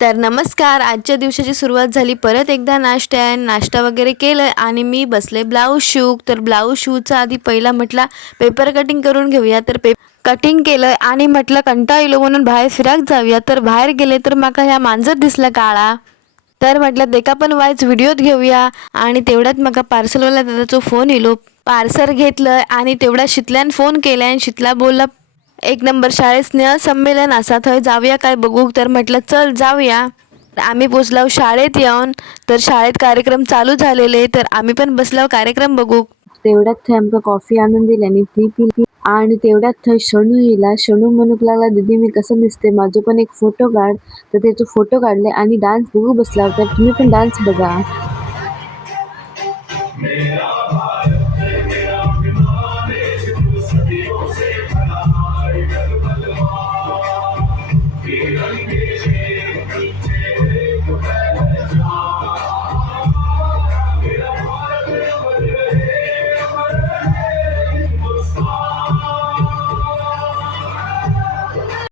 तर नमस्कार. आजच्या दिवसाची सुरुवात झाली परत एकदा नाश्ता वगैरे केलं आणि मी बसले ब्लाऊज शिवूक. तर ब्लाऊज शिवचा आधी पहिला म्हटला पेपर कटिंग करून घेऊया. तर कटिंग केलं आणि म्हटलं कंटाळा येलो म्हणून बाहेर फिराक जाऊया. तर बाहेर गेले तर माका ह्या मांजर दिसला काळा. तर म्हटलं देका पण वाईच व्हिडिओत घेऊया. आणि तेवढ्यात माका पार्सलवाला दादाचा फोन येलो. पार्सल घेतलं आणि तेवढ्या शितल्यान फोन केला आणि शितला बोलला एक नंबर शाळेत स्नेह संमेलन असा थंय जाऊया काय बघू. तर म्हटलं चल जाऊया. आम्ही पोचलो शाळेत येऊन. तर शाळेत कार्यक्रम चालू झालेले. तर आम्ही पण बसलो कार्यक्रम बघू. तेवढ्यात थंय आमका कॉफी आणून दिली आणि ती पिली. आणि तेवढ्यात थंय शणू येला. शणू म्हणूक लागला, दीदी मी कसं दिसते, माझो पण एक फोटो काढ. तर त्याचे फोटो काढले आणि डान्स बघू बसला. तर तुम्ही पण डान्स बघा.